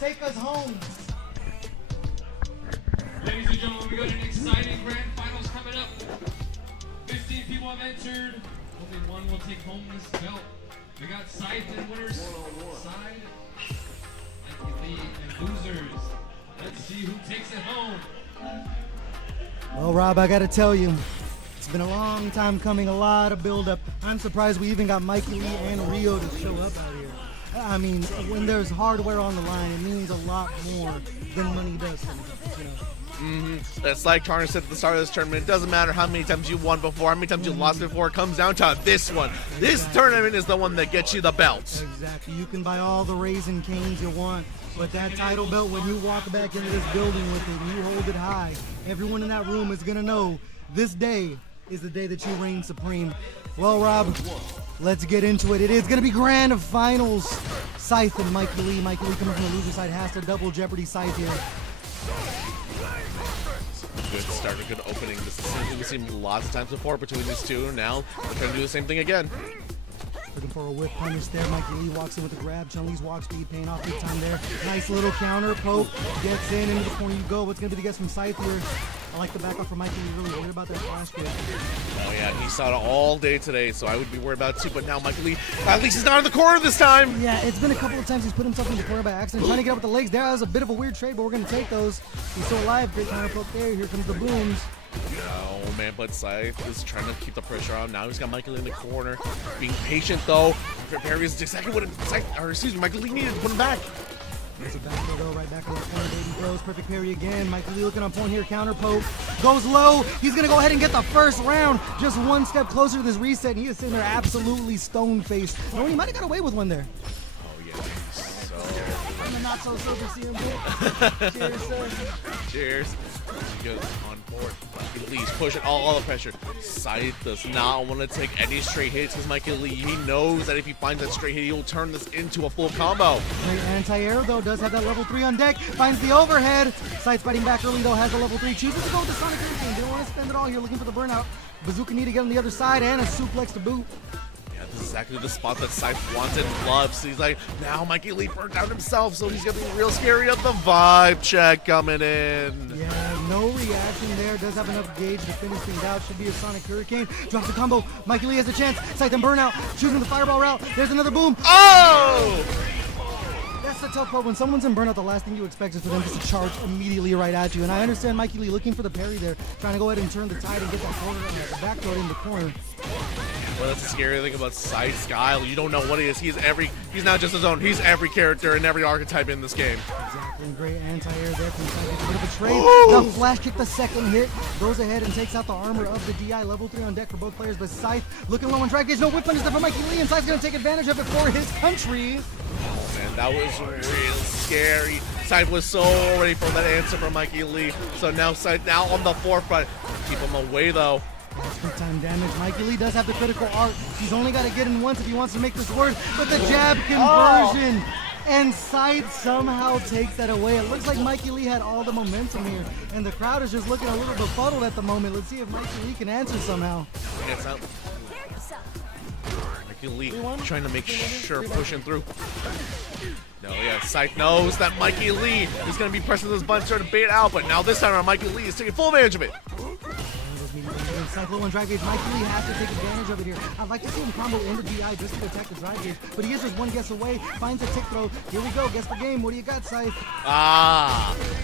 Take us home. Ladies and gentlemen, we got an exciting grand finals coming up. 15 people have entered. Only one will take home this belt. We got Scythe and winners side, Mikey Lee and losers. Let's see who takes it home. Well, Rob, I gotta tell you, it's been a long time coming, a lot of build-up. I'm surprised we even got Mikey Lee and Rio to show up out here. I mean, when there's hardware on the line, it means a lot more than money does sometimes, you know. It's like Turner said at the start of this tournament, it doesn't matter how many times you won before, how many times you lost before, it comes down to this one. This tournament is the one that gets you the belts. Exactly. You can buy all the Raisin Canes you want, but that title belt, when you walk back into this building with it and you hold it high, everyone in that room is going to know this day is the day that you reign supreme. Well, Rob, let's get into it. It is going to be grand finals. Scythe and Mikey Lee. Mikey Lee coming from the loser side has to double jeopardy Scythe here. Good start, a good opening. This is something we've seen lots of times before between these two. Now they're trying to do the same thing again. Looking for a whip punish there. Mikey Lee walks in with the grab. Chun-Li's walk speed paying off big time there. Nice little counter poke. Gets in, into the corner you go. What's going to be the guess from Scythe here? I like the back off for Mikey Lee. Really worried about that flash kick. Oh yeah, he saw it all day today, so I would be worried about it too. But now Mikey Lee, at least he's not in the corner this time. Yeah, it's been a couple of times he's put himself in the corner by accident. Trying to get up with the legs there. That was a bit of a weird trade, but we're going to take those. He's still alive. Great counter poke there. Here comes the booms. Oh man, but Scythe is trying to keep the pressure on. Now he's got Mikey Lee in the corner. Being patient though. Parry is exactly what Mikey Lee needed to put him back. There's a back throw right back in the corner. Baby throws. Perfect parry again. Mikey Lee looking on point here. Counter poke. Goes low. He's going to go ahead and get the first round. Just one step closer to this reset. And he is sitting there absolutely stone-faced. No, he might have got away with one there. Oh yeah, so... I'm a not-so-sober CM. Cheers, sir. Cheers. He goes on board. Mikey Lee's pushing all the pressure. Scythe does not want to take any straight hits because Mikey Lee, he knows that if he finds that straight hit, he will turn this into a full combo. Great anti-air though, does have that level 3 on deck. Finds the overhead. Scythe fighting back early though, has the level 3. Chooses to go with the Sonic Hurricane. Didn't want to spend it all here, looking for the burnout. Bazooka need to get on the other side and a suplex to boot. Yeah, this is exactly the spot that Scythe wants and loves. He's like, now Mikey Lee burnt out himself, so he's getting real scary of the vibe check coming in. Yeah, no reaction there. Does have enough gauge to finish things out. Should be a Sonic Hurricane. Drops the combo. Mikey Lee has a chance. Scythe and burnout. Choosing the fireball route. There's another boom. Oh! That's the tough part. When someone's in burnout, the last thing you expect is for them just to charge immediately right at you. And I understand Mikey Lee looking for the parry there, trying to go ahead and turn the tide and get that corner, back throw in the corner. Well, that's the scary thing about Scythe's Guile. You don't know what he is. He's not just his own. He's every character and every archetype in this game. Exactly. Great anti-air there from Scythe. Gets a bit of a trade. The flash kick, the second hit, goes ahead and takes out the armor of the DI. Level 3 on deck for both players, but Scythe looking low on drag gauge. No whip punish there for Mikey Lee, and Scythe's going to take advantage of it for his country. Man, that was real scary. Scythe was so ready for that answer from Mikey Lee. So now Scythe now on the forefront. Keep him away though. That's big time damage. Mikey Lee does have the critical art. He's only got to get in once if he wants to make this work. But the jab conversion. And Scythe somehow takes that away. It looks like Mikey Lee had all the momentum here. And the crowd is just looking a little befuddled at the moment. Let's see if Mikey Lee can answer somehow. It's out. Mikey Lee trying to make sure pushing through. No, yeah, Scythe knows that Mikey Lee is going to be pressing this button trying to bait out, but now this time around Mikey Lee is taking full advantage of it. Scythe low on drive gauge. Mikey Lee has to take advantage of it here. I'd like to see him combo into DI just to attack the drive gauge, but he is just one guess away. Finds a tick throw. Here we go. Guess the game. What do you got, Scythe?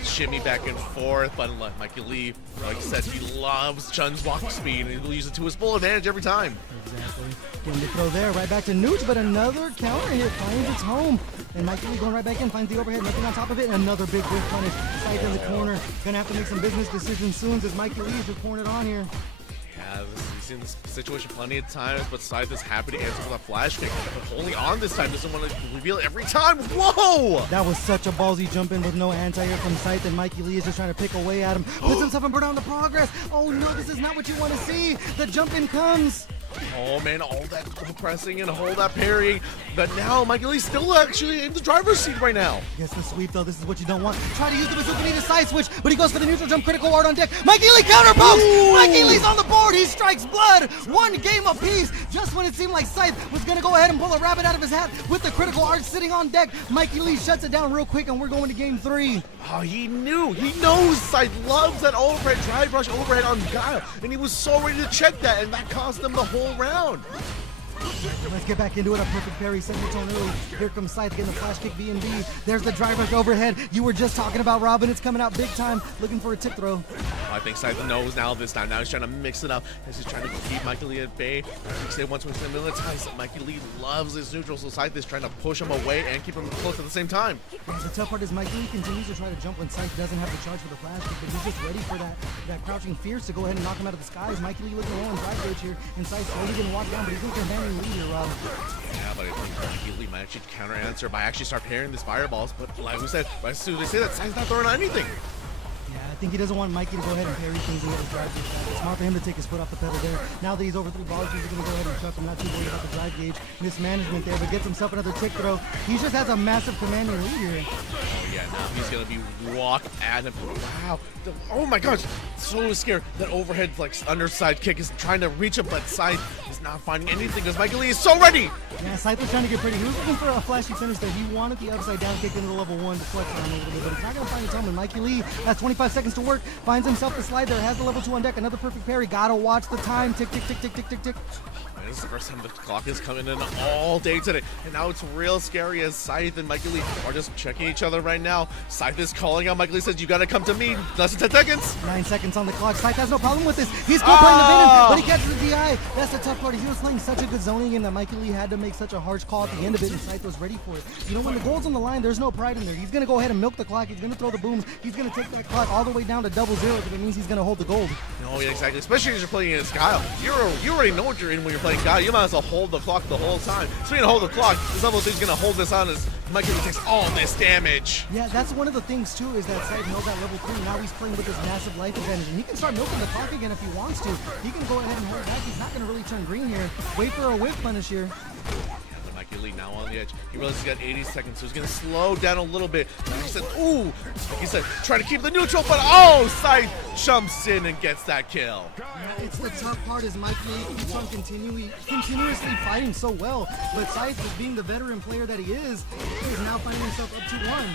Shimmy back and forth, but Mikey Lee, like I said, he loves Chun's walk speed, and he'll use it to his full advantage every time. Exactly. Getting the throw there, right back to Nooch, but another counter hit finds its home. And Mikey Lee going right back in, finds the overhead, nothing on top of it, and another big whiff punish. Scythe in the corner. Gonna have to make some business decisions soon as Mikey Lee is just pouring it on here. Yeah, we've seen this situation plenty of times, but Scythe is happy to answer with a flash kick. Holding on this time, doesn't want to reveal it every time. Whoa! That was such a ballsy jump in with no anti-air from Scythe, and Mikey Lee is just trying to pick away at him. Puts himself in burn down the progress. Oh no, this is not what you want to see. The jump in comes. Oh man, all that pressing and all that parrying. But now Mikey Lee's still actually in the driver's seat right now. Gets the sweep though, this is what you don't want. Try to use the bazooka, need a side switch, but he goes for the neutral jump, critical art on deck. Mikey Lee counter pokes! Mikey Lee's on the board, he strikes blood! One game apiece, just when it seemed like Scythe was gonna go ahead and pull a rabbit out of his hat with the critical art sitting on deck. Mikey Lee shuts it down real quick and we're going to game 3. Oh, he knows Scythe loves that overhead drive rush overhead on Guile, and he was so ready to check that, and that cost him the whole round. Let's get back into it. A perfect parry, send your tone early. Here comes Scythe getting the flash kick B&B. There's the drive rush overhead. You were just talking about Robin. It's coming out big time. Looking for a tip throw. I think Scythe knows now this time. Now he's trying to mix it up as he's trying to keep Mikey Lee at bay. They want to militarize. Mikey Lee loves his neutral, so Scythe is trying to push him away and keep him close at the same time. Yeah, the tough part is Mikey Lee continues to try to jump when Scythe doesn't have the charge for the flash kick, but he's just ready for that crouching fierce to go ahead and knock him out of the skies. Mikey Lee looking low on drive gauge here, and Scythe slowly getting walked down, but he's looking commanding lead here, Rob. Yeah, but I think Mikey Lee might actually counter answer by actually start parrying these fireballs. But like we said, as soon as they say that, Scythe's not throwing anything. Yeah, I think he doesn't want Mikey to go ahead and parry things and get his drive gauge back. It's smart for him to take his foot off the pedal there. Now that he's over 3 balls, he's going to go ahead and chuck him. Not too worried about the drive gauge mismanagement there, but gets himself another tick throw. He just has a massive commanding lead here. Oh yeah, now he's going to be walked at him. Wow. Oh my gosh. So scared. That overhead like underside kick is trying to reach him, but Scythe is not finding anything because Mikey Lee is so ready. Yeah, Scythe was trying to get pretty. He was looking for a flashy finish there. He wanted the upside down kick into the level 1 to flex on a little bit, but he's not going to find his helmet. Mikey Lee has 25 seconds to work. Finds himself the slide there. Has the level 2 on deck. Another perfect parry. Gotta watch the time. Tick, tick, tick, tick, tick, tick, tick. This is the first time the clock is coming in all day today. And now it's real scary as Scythe and Mikey Lee are just checking each other right now. Scythe is calling out. Mikey Lee says, you gotta come to me. Less than 10 seconds. 9 seconds on the clock. Scythe has no problem with this. He's still playing the Venom, but he catches the DI. That's the tough part. He was playing such a good zoning game that Mikey Lee had to make such a harsh call at the end of it, and Scythe was ready for it. You know, when the goal's on the line, there's no pride in there. He's gonna go ahead and milk the clock. He's gonna throw the booms. He's gonna take that clock all the way down to 00 because it means he's gonna hold the gold. No, yeah, exactly. Especially as you're playing against Guile. You already know what you're in when you're playing Guile. You might as well hold the clock the whole time. Speaking of hold the clock, this level 2 is going to hold this on as Mikey Lee takes all this damage. Yeah, that's one of the things too, is that Scythe knows that level 3. Now he's playing with this massive life advantage, and he can start milking the clock again if he wants to. He can go ahead and hold back. He's not going to really turn green here. Wait for a whiff punish here. Mikey Lee now on the edge. He realizes he's got 80 seconds, so he's going to slow down a little bit. Like he said, ooh, like he said, trying to keep the neutral, but oh, Scythe jumps in and gets that kill. Yeah, it's the tough part is Mikey Lee keeps on continuously fighting so well, but Scythe, being the veteran player that he is now finding himself up 2-1.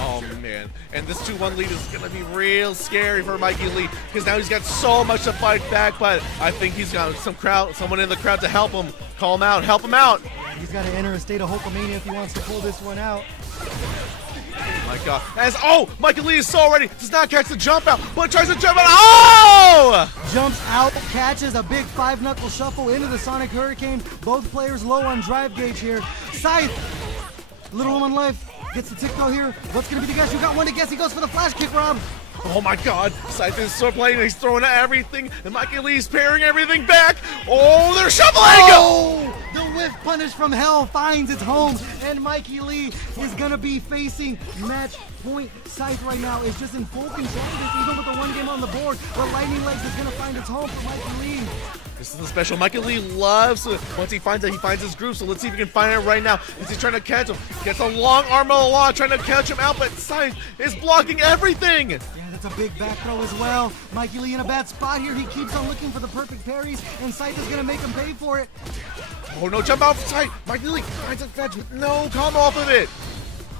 Oh man, and this 2-1 lead is going to be real scary for Mikey Lee because now he's got so much to fight back, but I think he's got someone in the crowd to help him, call him out, help him out. He's got to enter a state of Hulkamania if he wants to pull this one out. Oh my god. Mikey Lee is so ready. Does not catch the jump out, but tries to jump out. Oh! Jumps out, catches a big 5-knuckle shuffle into the Sonic Hurricane. Both players low on drive gauge here. Scythe, little one left, gets the tick though here. What's going to be the guess? You got one to guess. He goes for the flash kick, Rob. Oh my god, Scythe is so playing, he's throwing everything, and Mikey Lee's parrying everything back. Oh, they're shuffling! Oh! The whiff punish from hell finds its home, and Mikey Lee is gonna be facing match point. Scythe right now is just in full control of this, even with the 1 game on the board, but Lightning Legs is gonna find its home for Mikey Lee. This is the special. Mikey Lee loves it. Once he finds it, he finds his groove. So let's see if he can find it right now. As he's trying to catch him. Gets a long arm of the law, trying to catch him out, but Scythe is blocking everything. Yeah, that's a big back throw as well. Mikey Lee in a bad spot here. He keeps on looking for the perfect parries, and Scythe is gonna make him pay for it. Oh no, jump out for Scythe. Mikey Lee finds a fetch. No, come off of it.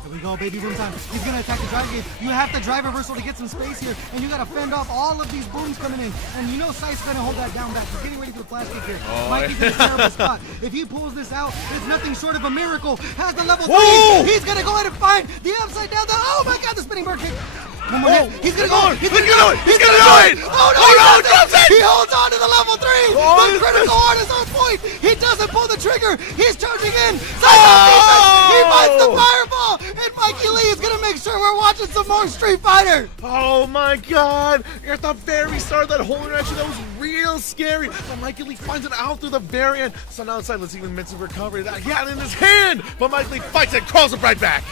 Here we go, baby boom time. He's gonna attack the drive gauge. You have to drive reversal to get some space here, and you gotta fend off all of these booms coming in. And you know Scythe's gonna hold that down back. He's getting ready for the flash kick here. Mikey's in a terrible spot. If he pulls this out, it's nothing short of a miracle. Has the level 3. Whoa! He's gonna go ahead and find the upside down. Oh my god, the spinning bird kick. One more hit. He's gonna go. He's gonna do it. He's gonna do it. Oh no, drops it. He holds on to the level 3. The critical art is on point. He doesn't pull the trigger. He's charging in. He finds the fireball. And Mikey Lee is gonna make sure we're watching some more Street Fighter. Oh my god. You're at the very start of that whole interaction. That was real scary. But Mikey Lee finds it out through the very end. So now inside, let's see when Minson recovery that he had in his hand. But Mikey Lee fights it, crawls it right back.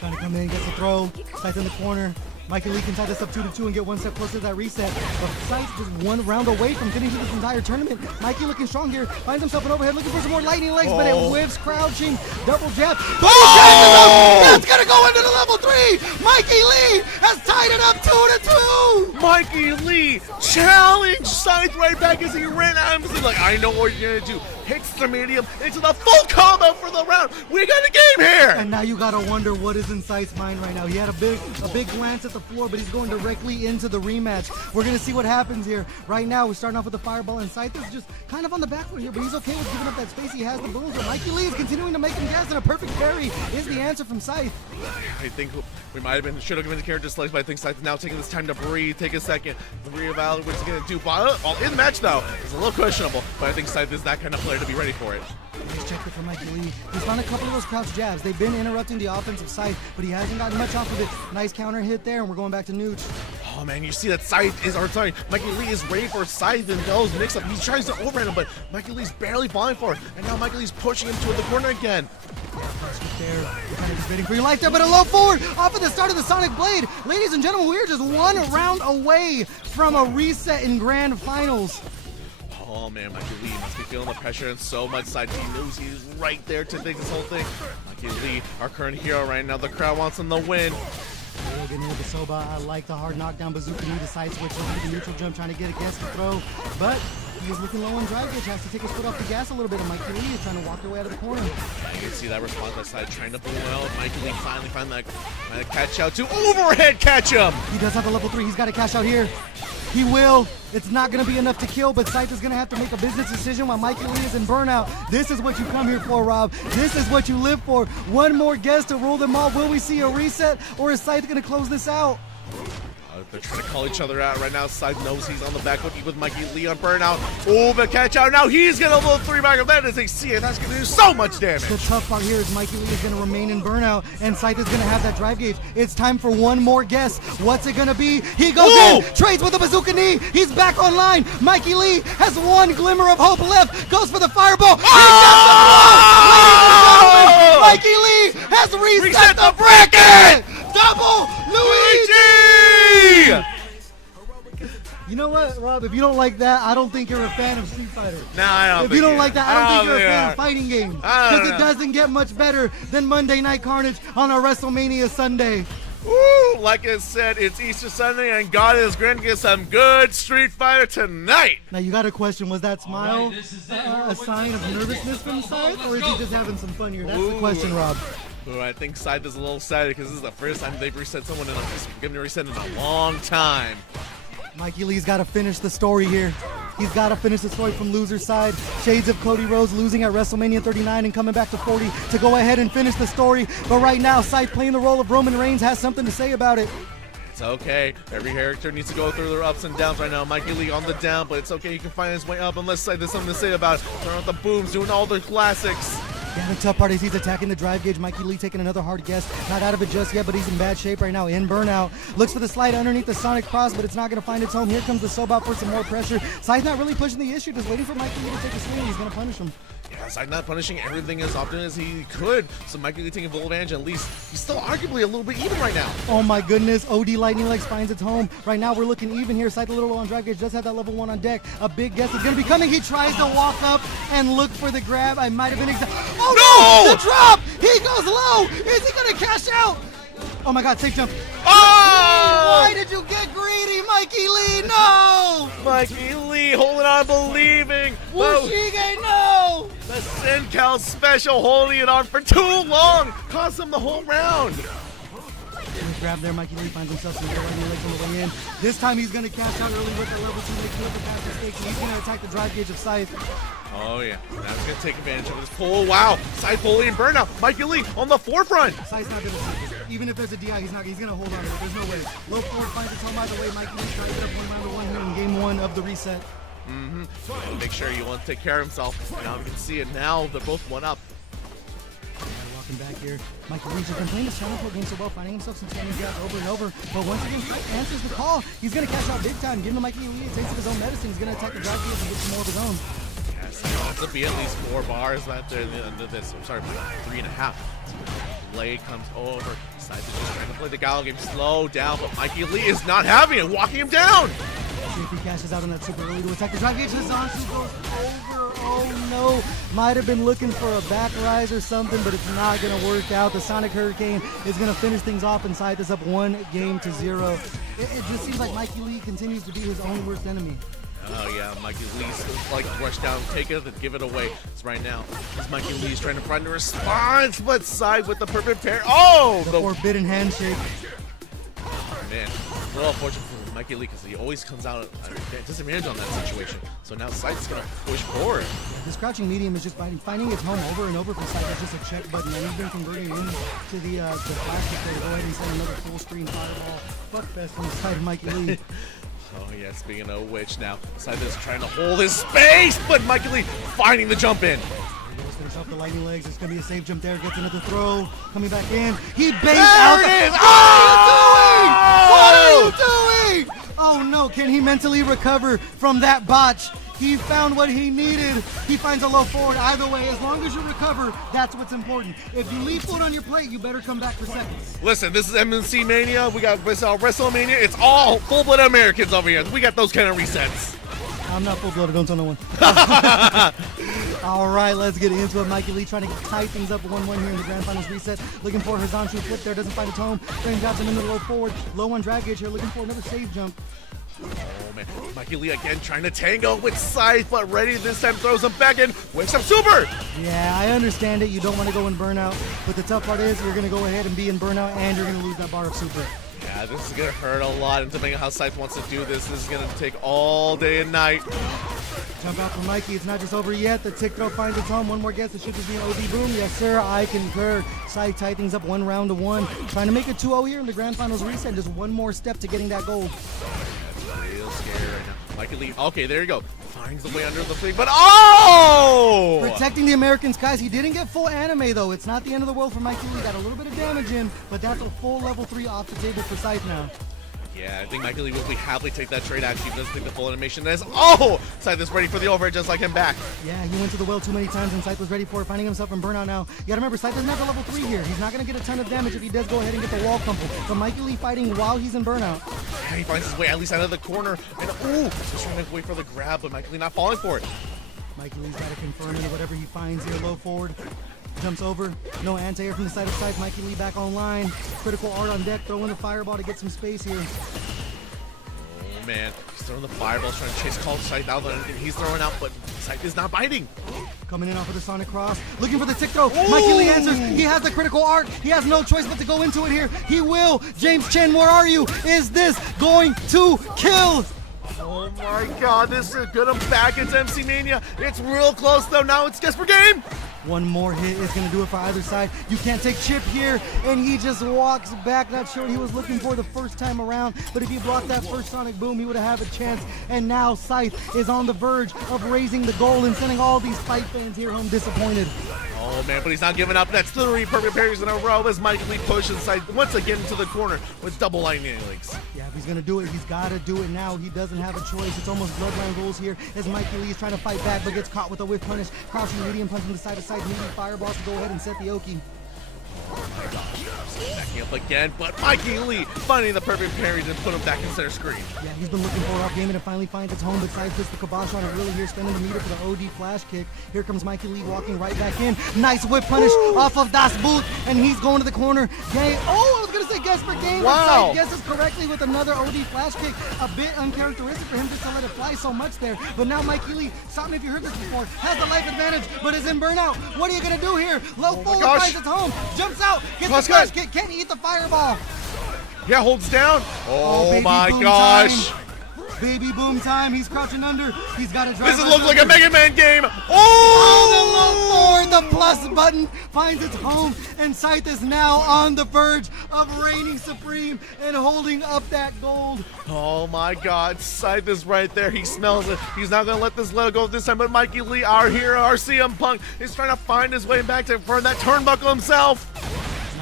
Trying to come in, gets a throw. Scythe in the corner. Mikey Lee can tie this up 2-2 and get one step closer to that reset. But Scythe just one round away from finishing this entire tournament. Mikey looking strong here, finds himself an overhead, looking for some more lightning legs, but it whiffs, crouching, double jab. That's gonna go into the level 3! Mikey Lee has tied it up 2-2! Mikey Lee challenged Scythe right back as he ran at him. He's like, I know what you're gonna do. Hits the medium into the full combo for the round. We got a game here! And now you gotta wonder what is in Scythe's mind right now. He had a big glance at the floor, but he's going directly into the rematch. We're gonna see what happens here. Right now, we're starting off with the fireball, and Scythe is just kind of on the back foot here, but he's okay with giving up that space. He has the booms, but Mikey Lee is continuing to make him gas, and a perfect parry is the answer from Scythe. I think we might have been, should have given the character slice, but I think Scythe is now taking this time to breathe, take a second, reevaluate what he's gonna do. In the match though, it's a little questionable, but I think Scythe is that kind of player to be ready for it. Nice check it from Mikey Lee. He's found a couple of those crouch jabs. They've been interrupting the offensive Scythe, but he hasn't gotten much off of it. Nice counter hit there, and we're going back to Nooch. Oh man, you see that Scythe is, or sorry, Mikey Lee is ready for Scythe and those mix up. He tries to overhand him, but Mikey Lee's barely falling for it. And now Mikey Lee's pushing him toward the corner again. There, you're kind of just waiting for your life there, but a low forward off of the start of the Sonic Blade. Ladies and gentlemen, we are just one round away from a reset in Grand Finals. Oh man, Mikey Lee must be feeling the pressure and so much side. He knows he's right there to take this whole thing. Mikey Lee, our current hero right now. The crowd wants him to win. Getting into the Soba. I like the hard knockdown bazooka knee to side switch into the neutral jump, trying to get against the throw, but he is looking low on drive gauge, has to take his foot off the gas a little bit, and Mikey Lee is trying to walk their way out of the corner. You can see that response that side trying to boom out. Mikey Lee finally find that catch out to overhead catch him. He does have a level 3. He's got to cash out here. He will. It's not going to be enough to kill, but Scythe is going to have to make a business decision while Mikey Lee is in burnout. This is what you come here for, Rob. This is what you live for. One more guess to rule them all. Will we see a reset, or is Scythe going to close this out? They're trying to call each other out right now. Scythe knows he's on the back foot with Mikey Lee on burnout. Oh, the catch out. Now he's going to level 3 back up. That is a C, and that's going to do so much damage. The tough part here is Mikey Lee is going to remain in burnout, and Scythe is going to have that drive gauge. It's time for one more guess. What's it going to be? He goes in, trades with a bazooka knee. He's back online. Mikey Lee has one glimmer of hope left. Goes for the fireball. Oh! Mikey Lee has reset the bracket. Double Luigi! You know what, Rob? If you don't like that, I don't think you're a fan of Street Fighter. No, I don't. If you don't like that, I don't think you're a fan are. of fighting games. Because it doesn't get much better than Monday Night Carnage on a WrestleMania Sunday. Woo! Like I said, it's Easter Sunday, and God is going to get some good Street Fighter tonight. Now, you got a question. Was that smile Right, this is a sign of nervousness from Scythe, or is he just having some fun here? That's the Ooh. question, Rob. Ooh, I think Scythe is a little sad because this is the first time they've reset someone given a reset in a long time. Mikey Lee's got to finish the story here. He's got to finish the story from loser's side. Shades of Cody Rhodes losing at WrestleMania 39 and coming back to 40 to go ahead and finish the story. But right now, Scythe playing the role of Roman Reigns has something to say about it. It's okay. Every character needs to go through their ups and downs right now. Mikey Lee on the down, but it's okay. He can find his way up unless Scythe has something to say about it. Throwing out the booms, doing all the classics. Yeah, the tough part is he's attacking the drive gauge. Mikey Lee taking another hard guess. Not out of it just yet, but he's in bad shape right now, in burnout. Looks for the slide underneath the Sonic Cross, but it's not going to find its home. Here comes the Sobot for some more pressure. Scythe not really pushing the issue, just waiting for Mikey Lee to take a swing. He's going to punish him. Yeah, Scythe not punishing everything as often as he could. So Mikey Lee taking full advantage. At least he's still arguably a little bit even right now. Oh my goodness, OD Lightning Legs finds its home. Right now we're looking even here. Scythe a little low on drive gauge, does have that level 1 on deck. A big guess is going to be coming. He tries to walk up and look for the grab. I might have been Oh no! The drop! He goes low! Is he going to cash out? Oh my god, safe jump. Oh! Why did you get greedy, Mikey Lee? No! Mikey Lee holding on, believing. Wushige, no! The CENCAL special holding it on for too long. Cost him the whole round. Good grab there. Mikey Lee finds himself some good lightning legs on the way in. This time he's going to cash out early with the level 2 making up the fast mistakes. He's going to attack the drive gauge of Scythe. Oh yeah, now he's going to take advantage of this pull. Wow, Scythe fully in burnout. Mikey Lee on the forefront. Scythe's not going to see this. Even if there's a DI, he's going to hold on to it. There's no way. Low forward finds its home either way. Mikey Lee tries to get up 1 round to 1 here in game 1 of the reset. Make sure you want to take care of himself. Now we can see it now. They're both 1 up. Walking back here. Mikey Lee's been playing this China Pro game so well, finding himself some standing jabs over and over. But once again, Scythe answers the call. He's going to cash out big time. Giving Mikey Lee a taste of his own medicine. He's going to attack the drive gauge and get some more of his own. Yes, there has to be at least 4 bars right there at the end of this. I'm sorry, 3.5. Blade comes over. Scythe is just trying to play the Guile game slow down, but Mikey Lee is not having it, walking him down. See if he cashes out on that super early to attack the drive. Zanchu goes over. Oh no. Might have been looking for a back rise or something, but it's not going to work out. The Sonic Hurricane is going to finish things off and Scythe is up 1-0. It just seems like Mikey Lee continues to be his own worst enemy. Oh yeah, Mikey Lee's like rush down, take it, and give it away. It's right now. As Mikey Lee's trying to find a response, but Scythe with the perfect pair. Oh, the forbidden handshake. Oh, man, a little unfortunate for Mikey Lee because he always comes out at disadvantage on that situation. So now Scythe's gonna push forward. This crouching medium is just finding its home over and over for Scythe. It's just a check button, and he's been converting into the flash kick there to go ahead and send another full screen fireball. Fuck fest from the side of Mikey Lee. Oh yeah, speaking of which now, Scythe is trying to hold his space, but Mikey Lee finding the jump in. Let's finish off the lightning legs. It's going to be a safe jump there. Gets another throw. Coming back in. He baits out. There it is! What are you doing? Oh no, can he mentally recover from that botch? He found what he needed. He finds a low forward. Either way, as long as you recover, that's what's important. If you leave foot on your plate, you better come back for seconds. Listen, this is MNC Mania. We got WrestleMania. It's all full-blooded Americans over here. We got those kind of resets. I'm not full-blooded. Don't tell no one. All right, let's get into it. Mikey Lee trying to tie things up 1-1 here in the Grand Finals reset. Looking for a horizontal flip there. Doesn't find its home. Then got him into the low forward. Low on drag gauge here. Looking for another save jump. Oh man, Mikey Lee again trying to tango with Scythe, but ready this time throws him back in with some super. Yeah, I understand it. You don't want to go in burnout, but the tough part is you're going to go ahead and be in burnout and you're going to lose that bar of super. Yeah, this is going to hurt a lot, and depending on how Scythe wants to do this is going to take all day and night. Jump out from Mikey. It's not just over yet. The tick throw finds its home. One more guess. It should just be an OD boom. Yes, sir. I concur. Scythe tie things up 1-1. Trying to make it 2-0 here in the Grand Finals reset. Just one more step to getting that gold. Real scary right now. Mikey Lee, okay, there you go. Finds the way under the thing, but oh! Protecting the American skies. He didn't get full anime, though. It's not the end of the world for Mikey Lee. Got a little bit of damage in, but that's a full level 3 off the table for Scythe now. Yeah, I think Mikey Lee will happily take that trade. Actually, doesn't think the full animation is. Oh! Scythe is ready for the overhead, just like him back. Yeah, he went to the well too many times, and Scythe was ready for it, finding himself in burnout now. You gotta remember, Scythe doesn't have a level 3 here. He's not gonna get a ton of damage if he does go ahead and get the wall crumple. So Mikey Lee fighting while he's in burnout. Yeah, he finds his way at least out of the corner. And ooh, he's trying to wait for the grab, but Mikey Lee not falling for it. Mikey Lee's gotta confirm into whatever he finds here. Low forward. Jumps over. No anti-air from the side of Scythe. Mikey Lee back online. Critical art on deck. Throwing the fireball to get some space here. Man, he's throwing the fireballs, trying to chase Call Scythe out, and he's throwing out, but Scythe is not biting. Coming in off of the Sonic Cross, looking for the tick throw. Ooh. Mikey Lee answers. He has the critical art. He has no choice but to go into it here. He will. James Chen, where are you? Is this going to kill? Oh my God, this is good. I'm back into MC Mania. It's real close though. Now it's guess for game. One more hit is going to do it for either side. You can't take Chip here, and he just walks back. Not sure what he was looking for the first time around, but if he blocked that first Sonic Boom, he would have had a chance. And now Scythe is on the verge of raising the goal and sending all these fight fans here home disappointed. Oh man, but he's not giving up. That's 3 perfect parries in a row as Mikey Lee pushes Scythe once again into the corner with double lightning legs. Yeah, if he's going to do it, he's got to do it now. He doesn't have a choice. It's almost bloodline rules here as Mikey Lee is trying to fight back, but gets caught with a whiff punish. Crouching medium punch from the side to side, needing fireballs to go ahead and set the Oki. Backing up again, but Mikey Lee finding the perfect parries and put him back in center screen. Yeah, he's been looking for it off game and it finally finds its home, but Scythe puts the kibosh on it really here, spending the meter for the OD flash kick. Here comes Mikey Lee walking right back in. Nice whip punish off of Das Boot, and he's going to the corner. Game. Oh, I was going to say guess for game. Wow. Scythe guesses correctly with another OD flash kick. A bit uncharacteristic for him just to let it fly so much there. But now Mikey Lee, stop me if you heard this before, has the life advantage, but is in burnout. What are you going to do here? Low forward finds its home. Jumps out. Gets the flash kick. Can't eat the fireball. Yeah, holds down. Oh my boom gosh. Time. Baby boom time. He's crouching under. He's got to drive. This looks like a Mega Man game. Oh, the low forward. The plus button finds its home, and Scythe is now on the verge of reigning supreme and holding up that gold. Oh my God, Scythe is right there. He smells it. He's not gonna let this let go this time. But Mikey Lee, our hero, our CM Punk, is trying to find his way back to for that turnbuckle himself.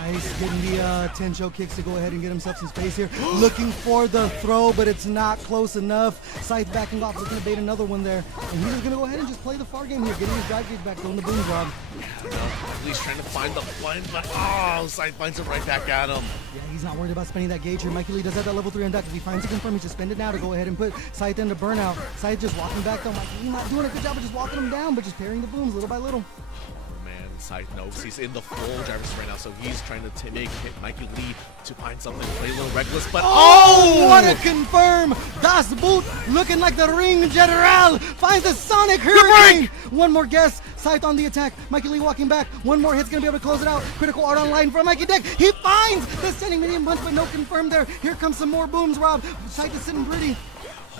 Nice, getting the Tencho kicks to go ahead and get himself some space here. Looking for the throw, but it's not close enough. Scythe backing off, looking to bait another one there. And he's going to go ahead and just play the far game here, getting his drive gauge back, throwing the boom job. At least trying to find the blind, but Scythe finds it right back at him. Yeah, he's not worried about spending that gauge here. Mikey Lee does have that level 3 on deck. If he finds a confirm, he just spend it now to go ahead and put Scythe into burnout. Scythe just walking back though. Mikey Lee not doing a good job of just walking him down, but just parrying the booms little by little. Scythe knows he's in the full driver's seat right now, so he's trying to make Mikey Lee to find something, play a little reckless, but what a confirm! Das Boot looking like the Ring General finds the Sonic Hurricane! One more guess, Scythe on the attack, Mikey Lee walking back, one more hit's gonna be able to close it out, critical art online from Mikey Deck, he finds the standing medium punch, but no confirm there, here comes some more booms, Rob, Scythe is sitting pretty.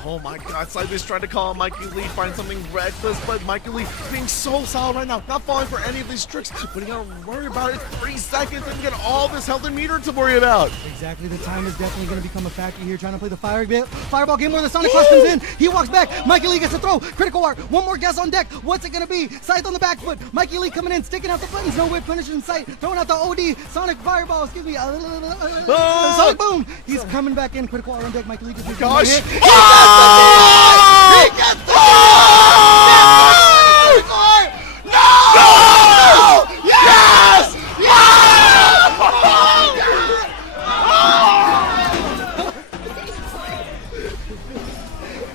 Oh my god, Scythe is trying to call Mikey Lee, find something reckless, but Mikey Lee being so solid right now, not falling for any of these tricks, but you gotta worry about it. 3 seconds and you got all this health and meter to worry about. Exactly, the time is definitely going to become a factor here, trying to play the fireball game where the Sonic Plus comes in. He walks back, Mikey Lee gets a throw, critical art, one more guess on deck. What's it going to be? Scythe on the back foot, Mikey Lee coming in, sticking out the buttons, no whip punishing Scythe, throwing out the OD, Sonic Fireball, excuse me, Sonic Boom. He's coming back in, critical art on deck, Mikey Lee just Gosh! He gets the No! Yes!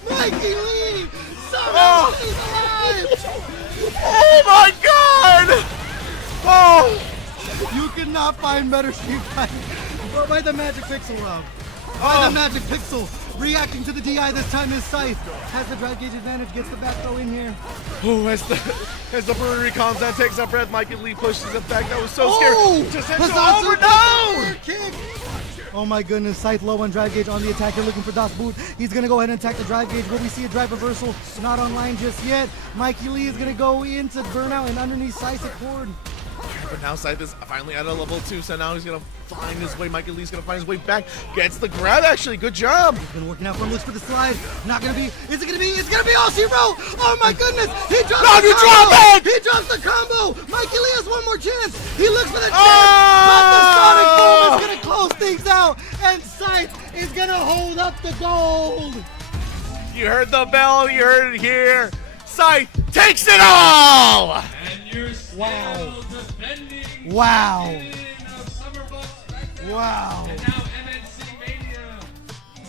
Mikey Lee! Somehow he's alive! Oh my god! Oh! You cannot find better Street Fighter. But by the Magic Pixel, Rob. By the Magic Pixel. Reacting to the DI this time is Scythe. Has the drive gauge advantage, gets the back throw in here. Oh, as the brewery comes that takes a breath, Mikey Lee pushes it back. That was so scary. Just had to over down! Kick. Oh my goodness, Scythe low on drive gauge on the attack. You're looking for Das Boot. He's gonna go ahead and attack the drive gauge. Will we see a drive reversal? Not online just yet. Mikey Lee is gonna go into burnout and underneath Scythe's cord. But now Scythe is finally at a level 2, so now he's gonna find his way. Mikey Lee's gonna find his way back. Gets the grab, actually. Good job. He's been working out for him. Looks for the slide. Not gonna be. Is it gonna be? It's gonna be all 0. Oh my goodness. He drops the combo. Drop it! He drops the combo. Mikey Lee has one more chance. He looks for the chance. But the Sonic Boom is gonna close things out. And Scythe is gonna hold up the gold. You heard the bell. You heard it here. Scythe takes it all. And you're still defending Wow. champion of Summer Bucks Spectrum. Wow. And now MNC Mania.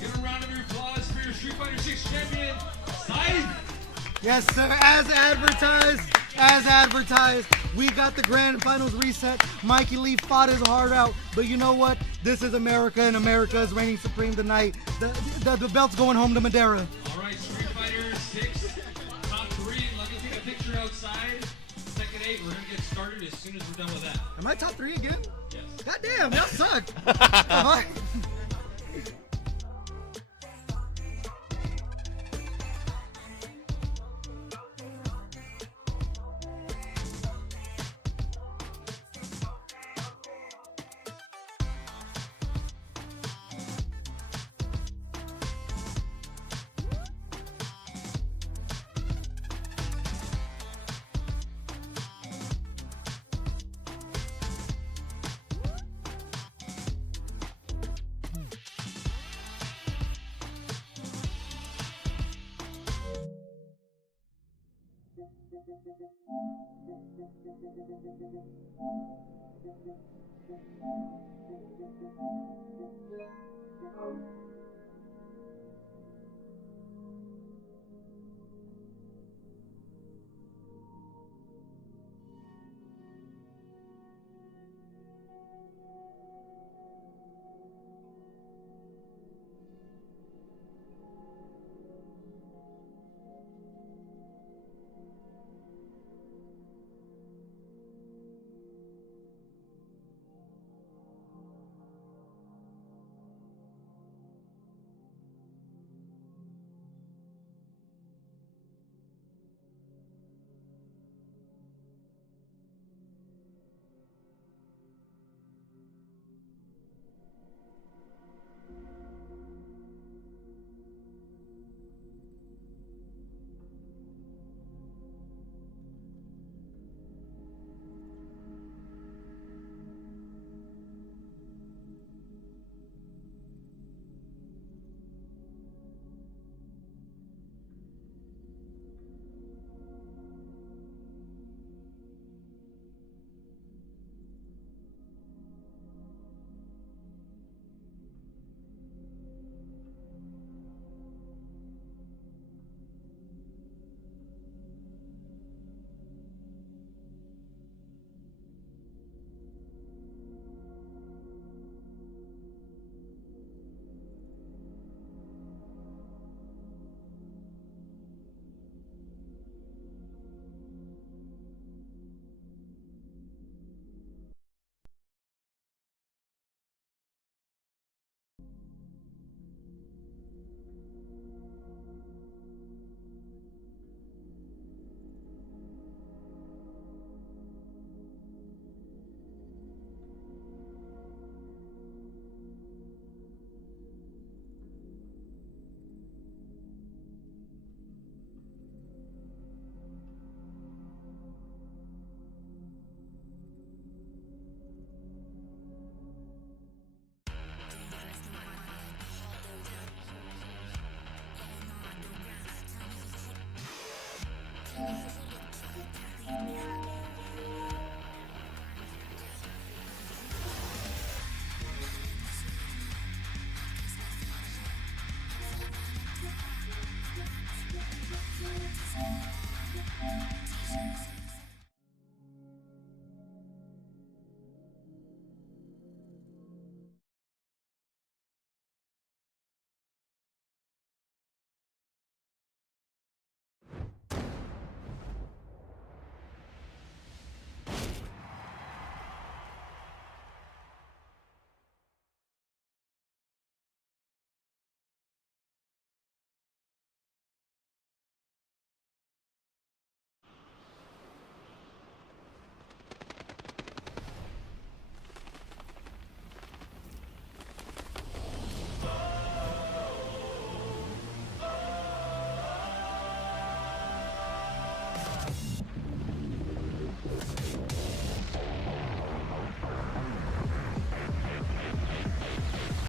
Give a round of applause for your Street Fighter 6 champion, Scythe. Yes, sir. As advertised, we got the grand finals reset. Mikey Lee fought his heart out, but you know what? This is America, and America is reigning supreme tonight. The belt's going home to Madeira. All right, Street Fighter 6, top 3. Let me take a picture outside. Second 8, we're gonna get started as soon as we're done with that. Am I top 3 again? Yes. God damn, that sucked. All right.